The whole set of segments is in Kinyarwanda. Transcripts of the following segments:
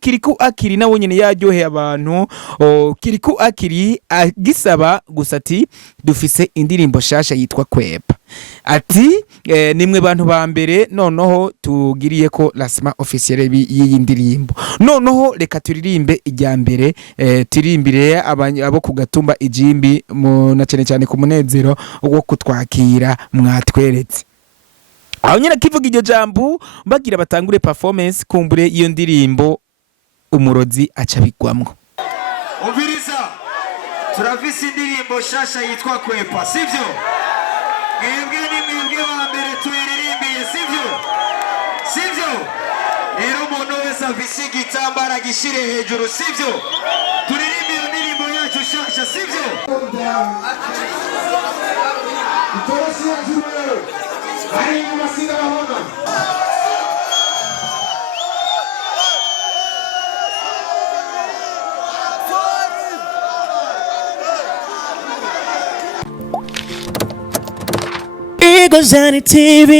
Kiriku Akiri nawe nyene yaryoheye abantu. Kiriku Akiri agisaba gusa ati dufise indirimbo shasha yitwa Kwepa, ati nimwe bantu ba mbere noneho tugiriye ko lancement officiel y'iyi ndirimbo, noneho reka turirimbe ijya mbere, turimbire abo ku gatumba ijimbi na cyane cyane ku munezero wo kutwakira mwatweretse. Aho nyine kivuga iryo jambo bagira batangure performance kumbure iyo ndirimbo umurozi aca bigwamwo. Ubiriza turavise indirimbo shasha yitwa Kwepa, sivyo? Mwebwe ni mwebwe ba mbere tuyiririmbiye, sivyo? Rero umuntu wese afise igitambara gishire hejuru, sivyo? Turirimbe iyo ndirimbo yacu shasha, sivyo? Eagles on TV,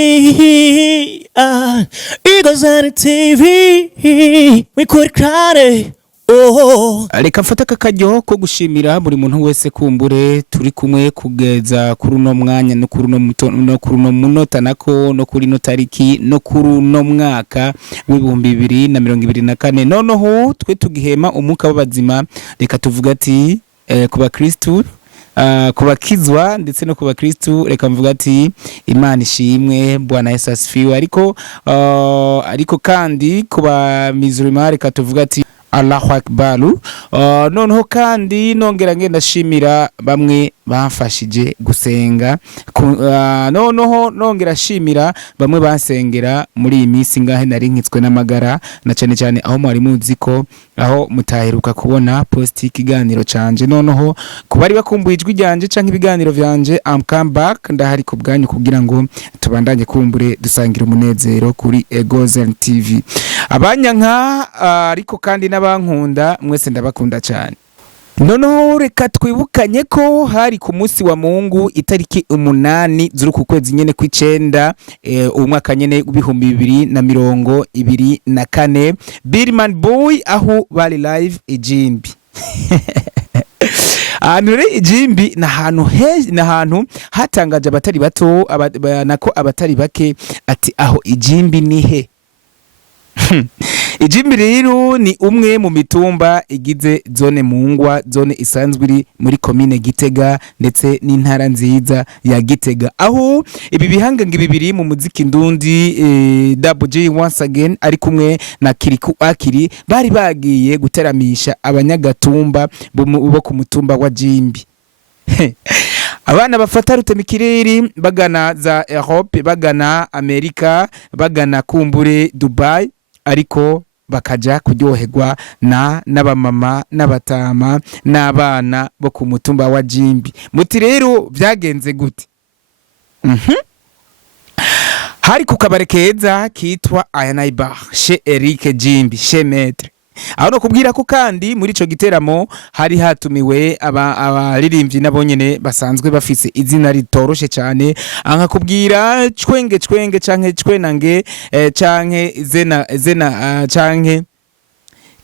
Eagles on TV, we could cry. Oh, reka mfata akakaryo ko gushimira buri muntu wese kumbure turi kumwe kugeza kuri uno mwanya no kuri uno munota nako no kuri no tariki no kuri uno mwaka w'2024. noneho twe tugihema umwuka w'abazima, reka tuvuga ati kuba Kristo, kubakizwa ndetse no kuba Kristo, reka mvuga ati Imana ishimwe, Bwana Yesu asifiwe. Ariko kandi kuba mizurima, reka tuvuga ati Allahu Akbar. Noneho kandi nongera ngenda shimira bamwe bamfashije gusenga, noneho nongera shimira bamwe bansengera muri iyi minsi ngahe nari nkitswe n'amagara, na cyane cyane aho mwari muzi ko aho mutaheruka kubona post ikiganiro canje. Noneho kubari bakumbuye ijwi ryanje canke ibiganiro vyanje, I'm come back, ndahari ku bwanyu kugira ngo tubandanye kumbure dusangira umunezero kuri Egozen TV. Abanyanka ariko kandi n'abankunda mwese ndabakunda cyane. Noneho reka twibukanye ko hari ku munsi wa Mungu itariki 8 z'uku kwezi nyene kw'icenda, umwaka nyene w'2024, Birman Boy aho bari live ijimbi. Anure ijimbi na hantu hatangaje abatari bato nako abatari bake ati aho ijimbi nihe. Ijimbi rero ni umwe mu mitumba igize zone Mungwa, zone isanzwe iri muri commune Gitega ndetse n'intara nziza ya Gitega, aho ibi bihangange bibiri mu muziki ndundi Double J once again ari kumwe na Kiriku Akiri bari bagiye guteramisha abanyagatumba bo ku mutumba wa Jimbi. Abana bafata rutemikireri bagana za Europe, bagana Amerika, bagana kumbure Dubai, ariko bakaja kuryoherwa n'abamama n'abatama n'abana bo ku mutumba wa Jimbi. Muti rero vyagenze gute? Hari ku kabare keza kitwa Ayanaiba chez Eric Jimbi, chez Maître. Aho no kubwira ko kandi muri ico giteramo hari hatumiwe abaririmbyi nabo nyene basanzwe bafise izina ritoroshe cyane, anka kubwira cwenge canke cwenange canke zena canke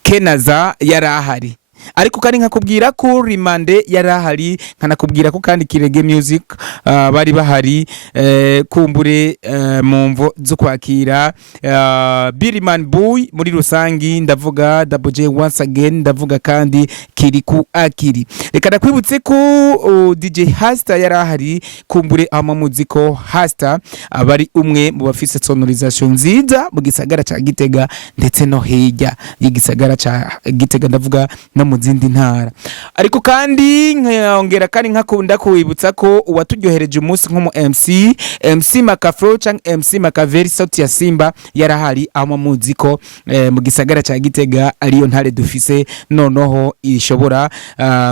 Kenaza yarahari. Ariko kandi nkakubwira ko Rimande yarahari, nkanakubwira ko kandi Kirege Music bari bahari, kumbure mu mvo zo kwakira Birman Boy muri rusangi, ndavuga Double J once again, ndavuga kandi Kiriku Akiri. Reka nakwibutse ko DJ Hasta yarahari, kumbure ama muziko Hasta abari umwe mu bafise sonorisation nziza mu gisagara ca Gitega ndetse no hirya y'igisagara ca Gitega, ndavuga no mu zindi ntara. Ariko kandi nkongera kandi nkakunda kuwibutsa ko uwaturyohereje umunsi nko mu MC Makafro canke MC Makaveri sauti ya Simba yarahari, aho muziko mu gisagara ca Gitega ariyo ntare dufise noneho ishobora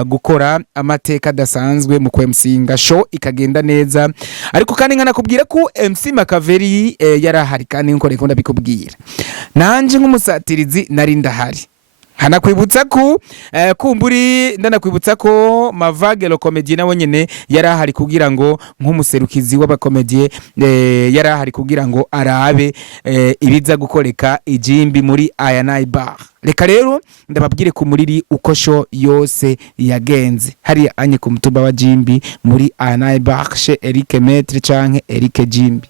gukora amateka dasanzwe mu kwemsinga show ikagenda neza. Ariko kandi nkanakubwira ko MC Makaveri yarahari, kandi nko rekunda bikubwira nanje nk'umusatirizi nari ndahari hanakwibutsa ko kumburi ndanakwibutsa ko Mavage le comédien nawe nyene yari ahari kugira ngo nk'umuserukizi w'abakomedie yari ahari kugira ngo arabe ibiza gukoreka ijimbi muri Ayana Bar. Reka rero ndababwire ku muriri uko show yose yagenze hari anye ku mutumba wa Jimbi muri Ayana Bar chez Eric Maître canke Eric Jimbi.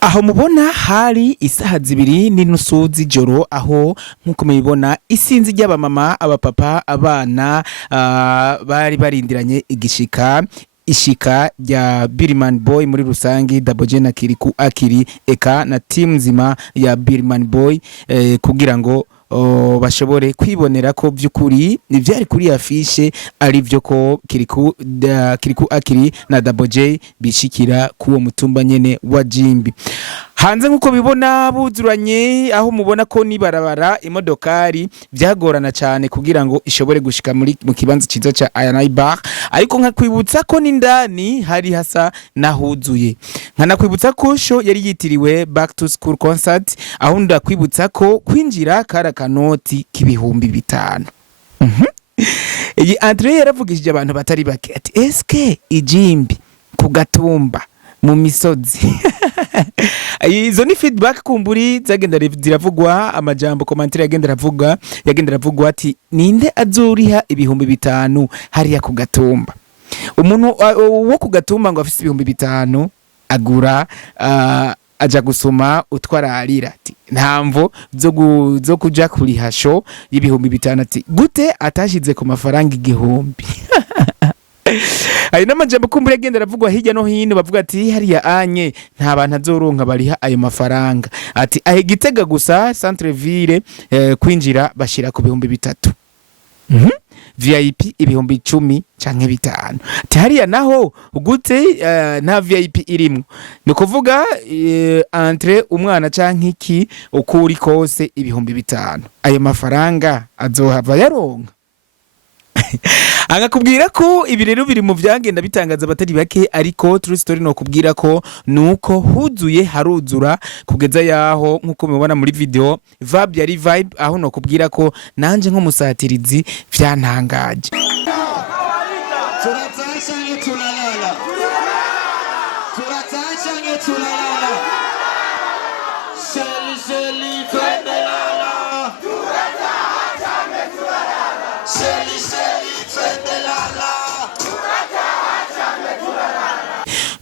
Aho mubona hari isaha 2:30 z'ijoro, aho nkuko mubibona isinzi ry'abamama, abapapa, abana bari barindiranye ishika rya Birman Boy muri rusangi, Double J na Kiriku Akiri eka na team nzima ya Birman Boy kugira ngo bashobore kwibonera ko by'ukuri ivyari kuri afishe ari byo ko Kiriku Akiri na Double J bishikira kuwo mutumba nyene wa Jimbi. Hanze nkuko bibona buzuranye, aho mubona ko nibarabara imodokari byagorana cyane kugira ngo ishobore gushika mu kibanza ciza ca Ayana Bar, ariko nkakwibutsa ko n'indani hari hasa nahuzuye. Nkanakwibutsa ko show yari yitiriwe Back to School Concert, aho ndakwibutsa ko kwinjira kara kanoti k'ibihumbi 5. Iyi Andre yaravugishije abantu batari bake ati eske ijimbi ku gatumba mu misozi. Izo ni feedback kumburi zagenda ziravugwa, amajambo commentaire yagenda ravugwa ati ninde azuriha ibihumbi 5 hariya ku gatumba. Umuntu wo ku gatumba ngo afise ibihumbi 5 agura aja gusoma utwararira ati ntamvo zo kuja kuri hasho y'ibihumbi 5 ati gute atashize ku mafaranga 1000. Ayo namajambo kumbure agenda ravugwa hirya no hino, bavuga ati hariya anye nta bantu azoronka bariha ayo mafaranga, ati ahe Gitega gusa centre ville kwinjira bashira ku bihumbi 3. VIP ibihumbi 10 canke 5. Ati hariya naho gute nta VIP irimwo, ni kuvuga entre umwana canke iki ukuri kose ibihumbi 5. Ayo mafaranga azohava yaronka. Angakubwira ko ibi rero biri mu byagenda bitangaza batari bake, ariko true story no kubwira ko nuko huzuye haruzura kugeza yaho nkuko mubona muri video vibe yari vibe, aho no kubwira ko nanje nk'umusatirizi byantangaje. Turatashanye tulalala sheli twendelala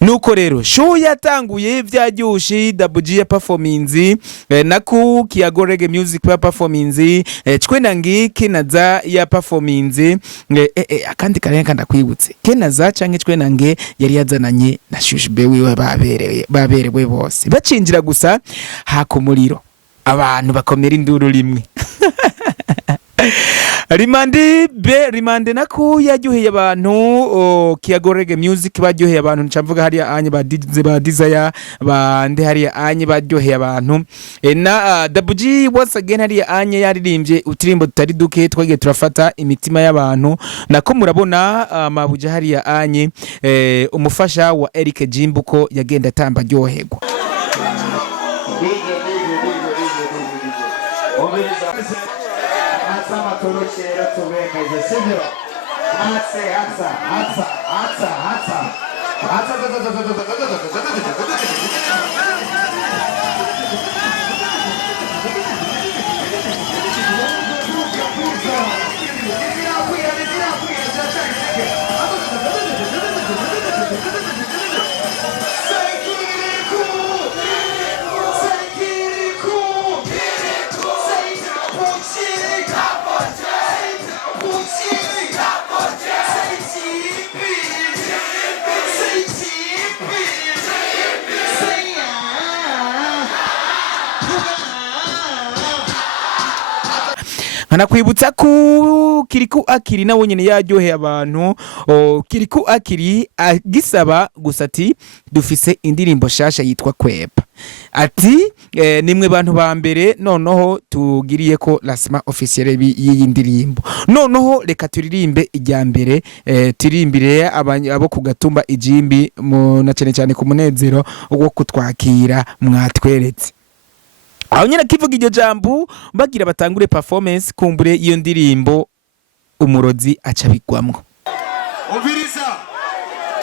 Nuko rero show yatanguye byaryushi, Double J ya performance naku Kiago Reggae Music ya performance Chwenangi Kenaza ya performance akandi karenga ndakwibutse Kenaza canke Chwenange yari yazananye na Shushbe wiwe baberewe bose bacinjira gusa hakumuriro abantu bakomera induru rimwe. Rimande naku yaryoheye abantu, Kiago Reggae Music baryoheye abantu, ncamvuga hariya anye ba Desire bande hariya anye baryoheye abantu, na Double J once again hariya anye yaririmbye utirimbo tutari duke twagiye turafata imitima y'abantu. Nako murabona Mabuja hariya anye umufasha wa Eric Jimbi ko yagenda atamba ryoherwa. Toroshera tubengeze sibyo hatsa Hanakwibutsa ku Kiriku Akiri nawe nyene yaryoheye abantu. Kiriku Akiri agisaba gusati dufise indirimbo shasha yitwa Kwepa, ati nimwe bantu ba mbere noneho tugiriye ko lasma officiel y'iyi ndirimbo, noneho reka turirimbe ijya mbere turimbire abo ku gatumba ijimbi na cyane cyane ku munezero wo kutwakira mwatweretse. aho nyine akivuga iryo jambo bagira batangure performance kumbure iyo ndirimbo umurozi aca bigwamwo. Umviriza,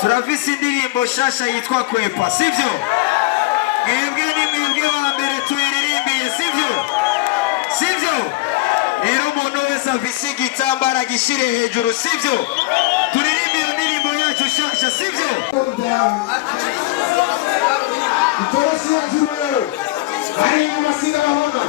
turafise indirimbo shasha yitwa Kwepa, sivyo? Mwebwe ni mwebwe ba mbere tuyiririmbiye, sivyo? Sivyo? Rero umuntu wese afise igitambara gishire hejuru, sivyo? Turirimbe iyo ndirimbo yacu shasha, sivyo? Itoroshi ya jumero, ari mu masinga bahona.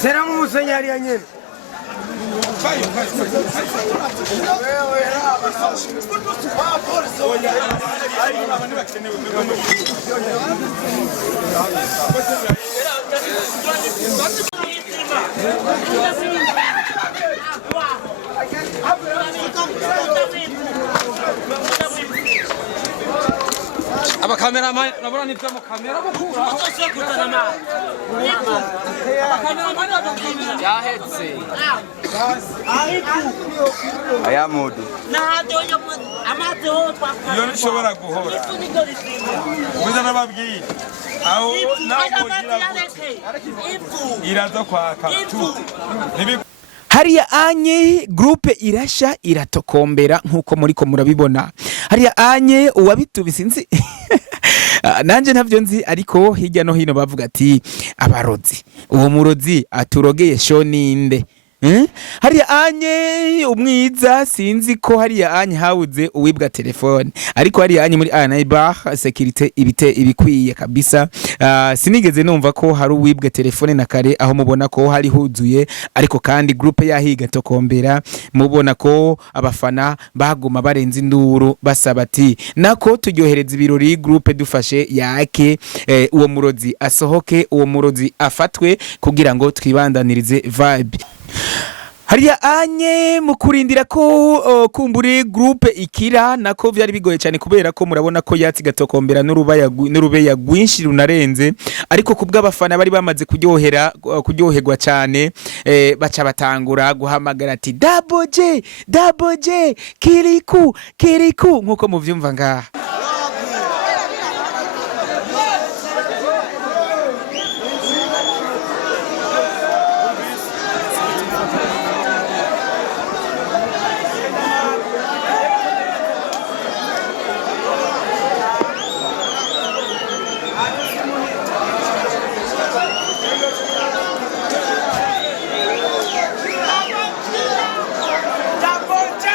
Será un museñari añen. Aba cameraman, nabona nitwa mu camera bukura. Aba cameraman abakamera. Yahetse. Aya mudu. Iyo nishobora guhora. Ubuza nababwiye. Aho nakugira iraza kwaka tu. Hariya anye groupe irasha iratokombera nkuko muriko murabibona. Hariya anye uwabitubise nzi nanje ntavyo nzi, ariko hirya no hino bavuga ati abarozi, uwo murozi aturogeye sho ninde. Hariya anye umwiza sinzi ko hariya anye hawuze uwibwa telefone, ariko hariya anye muri Anaibar security ibikwiye kabisa. Sinigeze numva ko hari uwibwa telefone na kare, aho mubona ko hari huzuye, ariko kandi groupe yahiga tokombera mubona ko abafana baguma barenza induru basaba ati nako turyohereza ibirori groupe dufashe yake uwo murozi asohoke, uwo murozi afatwe kugira ngo twibandanirize vibe. Hariya anye mukurindira ko kumbure groupe ikira nako vyari bigoye cyane, kubera ko murabona ko yatsi gatokombera n'urubeya gwinshi runarenze, ariko kubw'abafana bari bamaze kuryoherwa cyane, baca batangura guhamagara ati Double J kiriku nkuko muvyumva ngaha. Double J!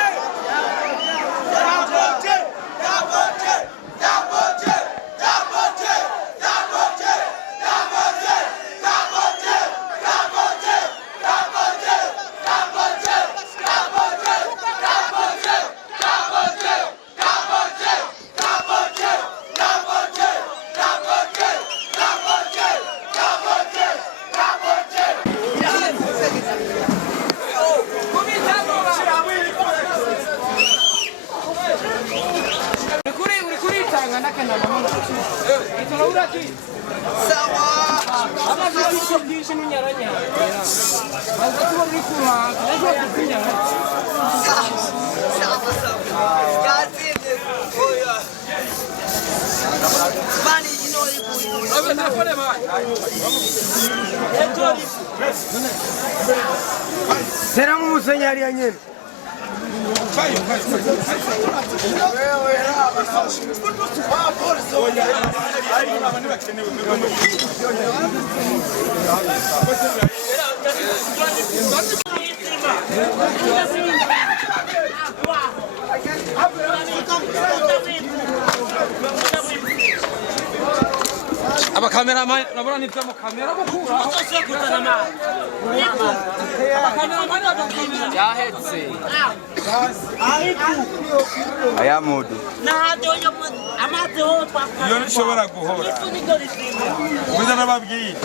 Será nk'umusenyeri nyene. Abakameramani nabona nitwa mu kamera bakura. Abakameramani bakakamera. Yahetse. Aya mudu. iyo nishobora guhora ubuza n'ababwiye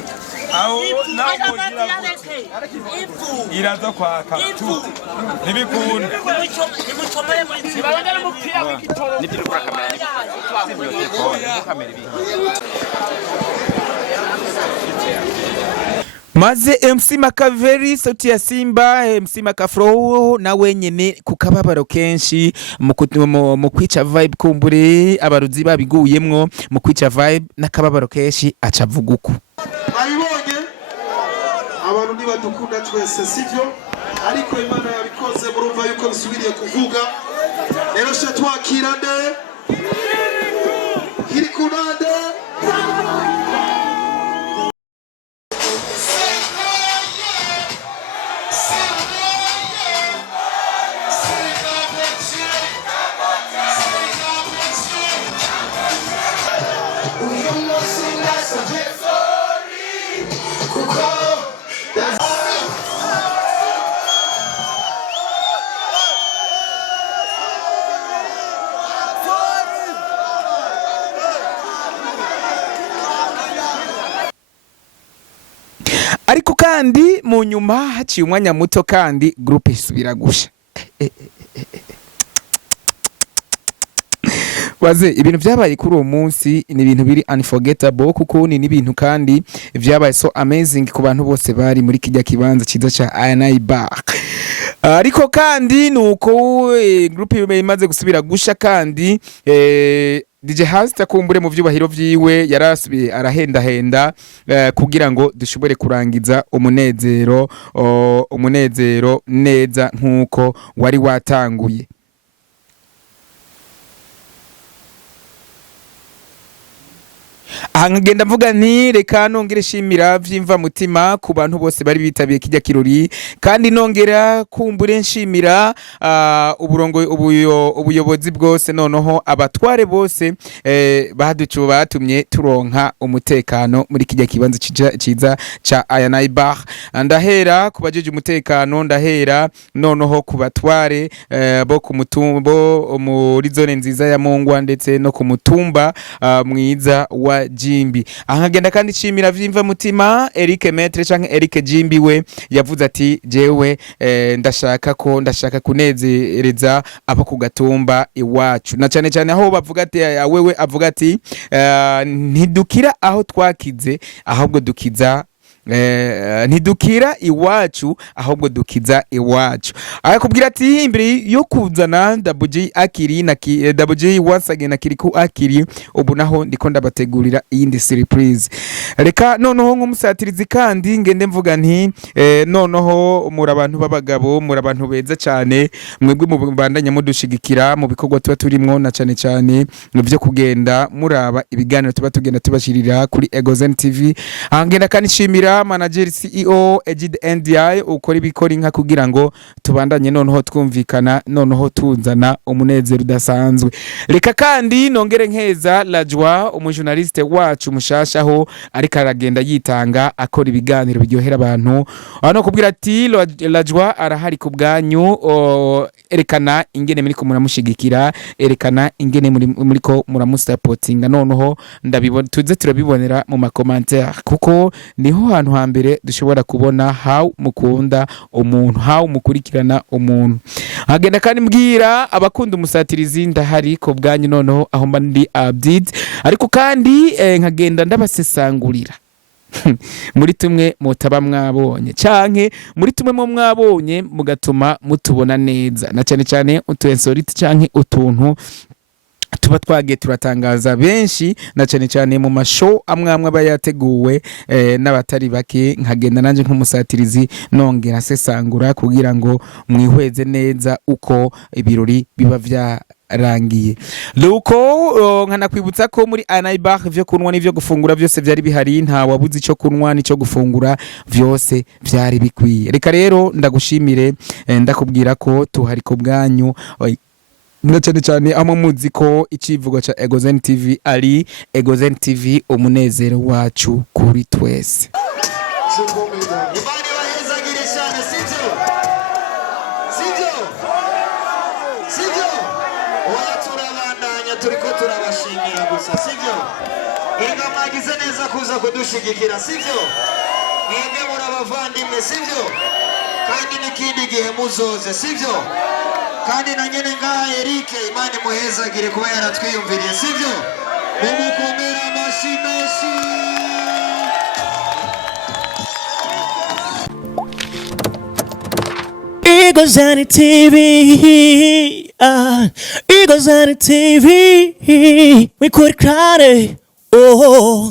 aho nawe iraza kwaka tu ntibikunda maze MC Makaveri sauti ya Simba MC Makafro na wenyene ku kababaro kenshi mu kwica vibe kumbure abaruzi babiguyemwo mu kwica vibe n'akababaro kenshi acavuga uko ayibonye abantu ntibadukunda twese sivyo ariko Imana yabikoze murumva yuko bisubiriye kuvuga rero sha twakirane kiri kunade ariko kandi mu nyuma haciye umwanya muto kandi groupe isubira gusha baze ibintu vyabaye kuri uwo munsi ni ibintu biri unforgettable kuko ni ibintu kandi vyabaye so amazing ku bantu bose bari muri kijya kibanza ciza ca Ayanai Bar ariko kandi nuko groupe imaze gusubira gusha kandi DJ Hasta kumbure mu vyubahiro vyiwe yarasubiye arahenda kugira ngo dushobore kurangiza umunezero neza nkuko wari watanguye. Ngenda mvuga nti reka nongere shimira vyimva mutima ku bantu bose bari bitabiye kijya kirori kandi nongera kumbure nshimira ubuyobozi bwose noneho abatware bose batumye turonka umutekano muri kijya kibanza ciza ca Ayanai Bar. Ndahera kubajeje umutekano, ndahera noneho ku batware bo ku mutumbo muri zone nziza ya Mongwa ndetse no ku mutumba mwiza wa Jimbi. Ahagenda kandi cimira vyimva mutima Eric Metre canke Eric Jimbi we yavuze ati jewe ndashaka kunezereza abo ku gatumba iwacu na cyane cyane aho bavuga ati wewe avuga ati ntidukira aho twakize ahubwo dukiza ntidukira iwacu ahubwo dukiza iwacu. Akubwira ati imbere yo kuzana WJ akiri na WJ once again akiriku akiri ubu naho ndiko ndabategurira iyindi surprise. Reka noneho nk'umusatirizi kandi ngende mvuga nti noneho muri abantu b'abagabo muri abantu beza cyane mwebwe mu bandanya mudushigikira mu bikorwa tuba turimwo na cyane cyane mu byo kugenda muraba ibiganiro tuba tugenda tubashirira kuri Egozen TV. Angenda kandi shimira manager CEO Egid NDI ukora ibikora inka kugira ngo tubandanye noneho twumvikana noneho tunzana umunezero udasanzwe. Reka kandi nongere nkeza Lajwa umujournaliste wacu mushashaho ariko aragenda yitanga akora ibiganiro biryohera abantu ano kubwira ati Lajwa arahari ku bwanyu erekana ingene muri ko muramushigikira erekana ingene muri ko muramusupportinga noneho ndabibona tuze turabibonera mu ma commentaire kuko niho hantu hambere dushobora kubona how mukunda umuntu, how mukurikirana umuntu. Hagenda kandi mbwira abakunda umusatirizi ndahari ko bwanyu noneho aho mba ndi Abdid, ariko kandi nkagenda ndabasesangurira muri tumwe mutaba mwabonye canke muri tumwe mu mwabonye mugatuma mutubona neza, na cyane cyane utuensorite canke utuntu tuba twagiye turatangaza benshi, na cyane cyane mu mashow amwe aba yateguwe n'abatari bake. Nkagenda nanje nk'umusatirizi nongera sesangura kugira ngo mwihweze neza uko ibirori biba vyarangiye. Luko nkanakwibutsa ko muri Anaibach vyo kunwa n'ivyo gufungura byose byari bihari, nta wabuze ico kunwa n'ico gufungura, byose byari bikwiye. Reka rero ndagushimire, ndakubwira ko tuhari ko bwanyu, na cyane cyane ama muziko icivugo ca Egozen TV ari Egozen TV, umunezero wacu kuri twese. Imani wahezagire cyane, sivyo sivyo sivyo, turabandanya turiko turabashimira gusa, sivyo? Inga mwagize neza kuza kudushigikira, sivyo? Mwebwe murabavandimwe, sivyo? Kandi n'ikindi gihe muzoze, sivyo? Kandi na nyene ngaha Eric Imana muhezagire kuba yaratwiyumviriye, sivyo? Mumukomera amashi menshi. Igozani TV, Igozani TV, we could cry, oh.